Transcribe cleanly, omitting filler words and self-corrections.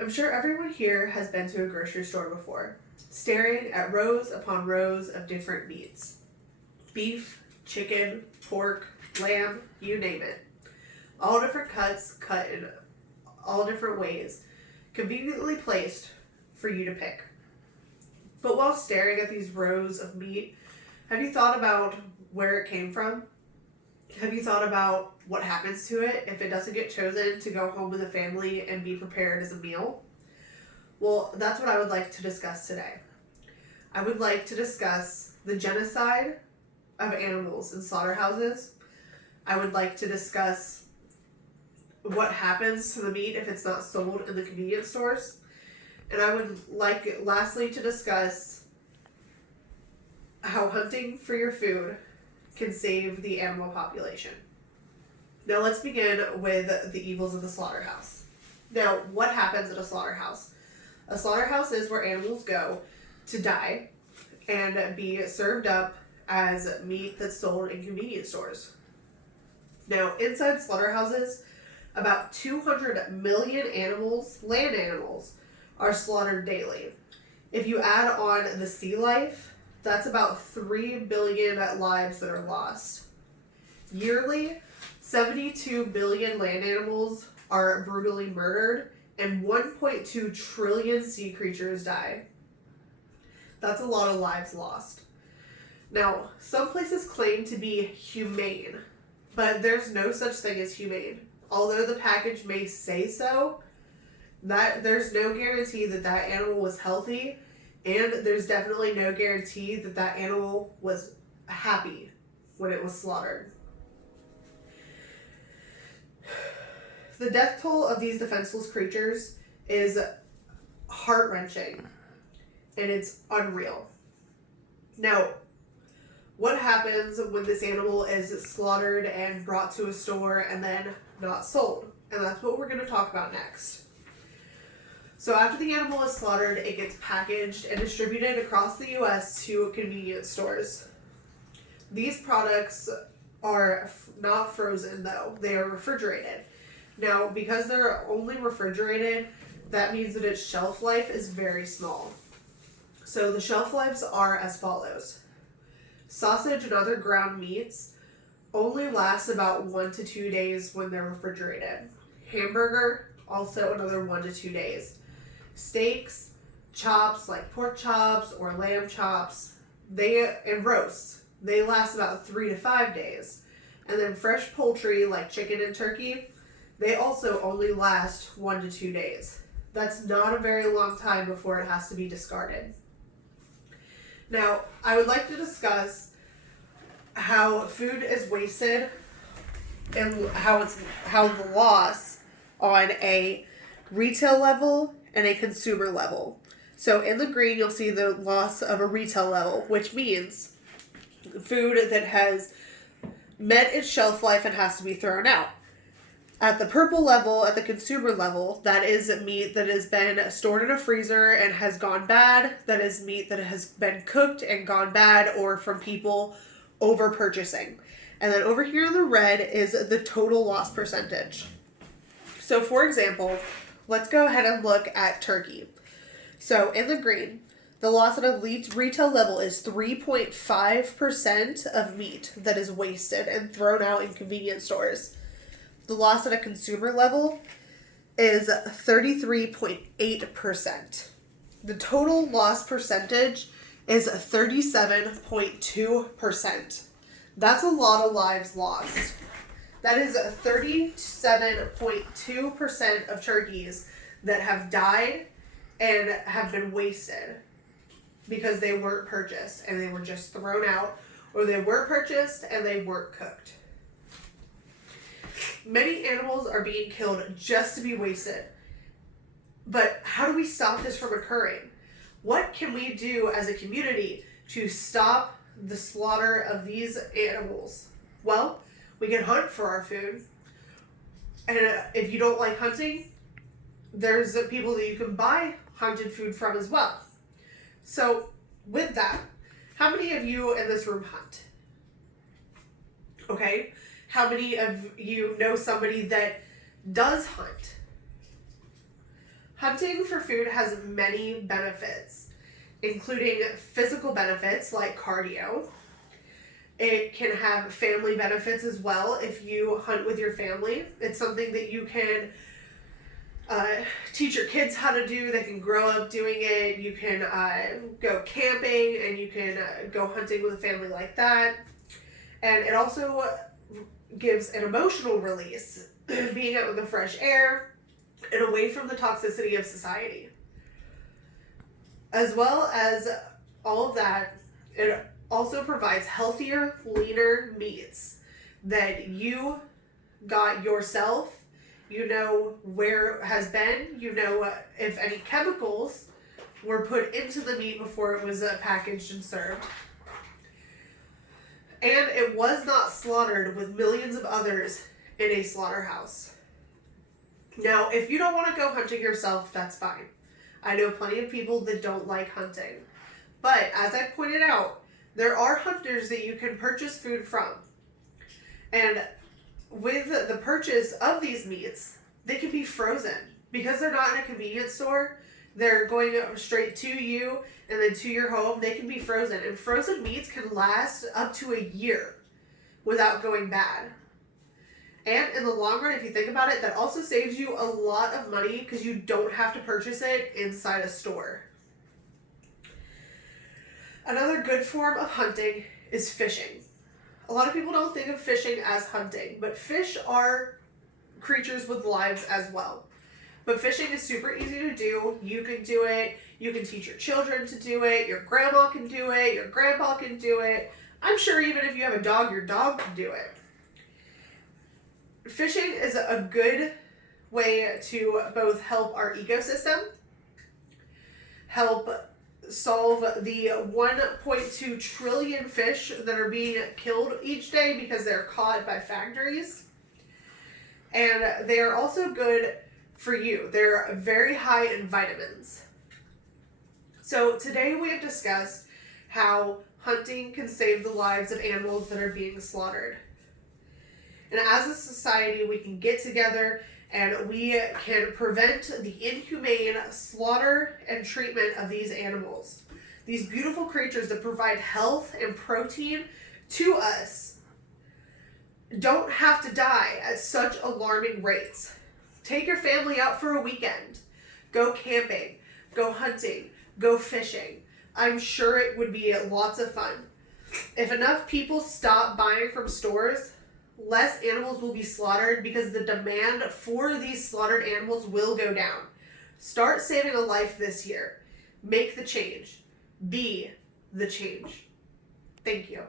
I'm sure everyone here has been to a grocery store before, staring at rows upon rows of different meats. Beef, chicken, pork, lamb, you name it. All different cuts, cut in all different ways, conveniently placed for you to pick. But while staring at these rows of meat, have you thought about where it came from? Have you thought about what happens to it if it doesn't get chosen to go home with a family and be prepared as a meal? Well, that's what I would like to discuss today. I would like to discuss the genocide of animals in slaughterhouses. I would like to discuss what happens to the meat if it's not sold in the convenience stores. And I would like, lastly, to discuss how hunting for your food can save the animal population. Now let's begin with the evils of the slaughterhouse. Now, what happens at a slaughterhouse? A slaughterhouse is where animals go to die and be served up as meat that's sold in convenience stores. Now, inside slaughterhouses, about 200 million animals, land animals, are slaughtered daily. If you add on the sea life, that's about 3 billion lives that are lost. Yearly, 72 billion land animals are brutally murdered and 1.2 trillion sea creatures die. That's a lot of lives lost. Now, some places claim to be humane, but there's no such thing as humane. Although the package may say so, that there's no guarantee that that animal was healthy, and there's definitely no guarantee that that animal was happy when it was slaughtered. The death toll of these defenseless creatures is heart-wrenching, and it's unreal. Now, what happens when this animal is slaughtered and brought to a store and then not sold? And that's what we're going to talk about next. So after the animal is slaughtered, it gets packaged and distributed across the U.S. to convenience stores. These products are not frozen, though. They are refrigerated. Now, because they're only refrigerated, that means that its shelf life is very small. So the shelf lives are as follows. Sausage and other ground meats only last about 1 to 2 days when they're refrigerated. Hamburger, also another 1 to 2 days. Steaks, chops like pork chops or lamb chops, and roasts, they last about 3 to 5 days. And then fresh poultry like chicken and turkey, they also only last 1 to 2 days. That's not a very long time before it has to be discarded. Now, I would like to discuss how food is wasted and how the loss on a retail level and a consumer level. So in the green, you'll see the loss of a retail level, which means food that has met its shelf life and has to be thrown out. At the purple level, at the consumer level, that is meat that has been stored in a freezer and has gone bad. That is meat that has been cooked and gone bad, or from people over purchasing. And then over here in the red is the total loss percentage. So for example, let's go ahead and look at turkey. So in the green, the loss at a retail level is 3.5% of meat that is wasted and thrown out in convenience stores. The loss at a consumer level is 33.8%. The total loss percentage is 37.2%. That's a lot of lives lost. That is 37.2% of turkeys that have died and have been wasted because they weren't purchased and they were just thrown out, or they were purchased and they weren't cooked. Many animals are being killed just to be wasted. But how do we stop this from occurring? What can we do as a community to stop the slaughter of these animals? Well, we can hunt for our food. And if you don't like hunting, there's people that you can buy hunted food from as well. So with that, how many of you in this room hunt? Okay. How many of you know somebody that does hunt? Hunting for food has many benefits, including physical benefits like cardio. It can have family benefits as well if you hunt with your family. It's something that you can teach your kids how to do. They can grow up doing it. You can go camping and you can go hunting with a family like that. And it also gives an emotional release, being out with the fresh air and away from the toxicity of society. As well as all of that, it also provides healthier, leaner meats that you got yourself. You know where it has been. You know if any chemicals were put into the meat before it was packaged and served. And it was not slaughtered with millions of others in a slaughterhouse. Now, if you don't want to go hunting yourself, that's fine. I know plenty of people that don't like hunting. But as I pointed out, there are hunters that you can purchase food from. And with the purchase of these meats, they can be frozen. Because they're not in a convenience store, they're going straight to you and then to your home. They can be frozen. And frozen meats can last up to a year without going bad. And in the long run, if you think about it, that also saves you a lot of money because you don't have to purchase it inside a store. Another good form of hunting is fishing. A lot of people don't think of fishing as hunting, but fish are creatures with lives as well. But fishing is super easy to do. You can do it. You can teach your children to do it. Your grandma can do it. Your grandpa can do it. I'm sure even if you have a dog, your dog can do it. Fishing is a good way to both help our ecosystem, help solve the 1.2 trillion fish that are being killed each day because they're caught by factories. And they are also good for you. They're very high in vitamins. So today we have discussed how hunting can save the lives of animals that are being slaughtered. And as a society, we can get together and we can prevent the inhumane slaughter and treatment of these animals. These beautiful creatures that provide health and protein to us don't have to die at such alarming rates. Take your family out for a weekend. Go camping, go hunting, go fishing. I'm sure it would be lots of fun. If enough people stop buying from stores, less animals will be slaughtered because the demand for these slaughtered animals will go down. Start saving a life this year. Make the change. Be the change. Thank you.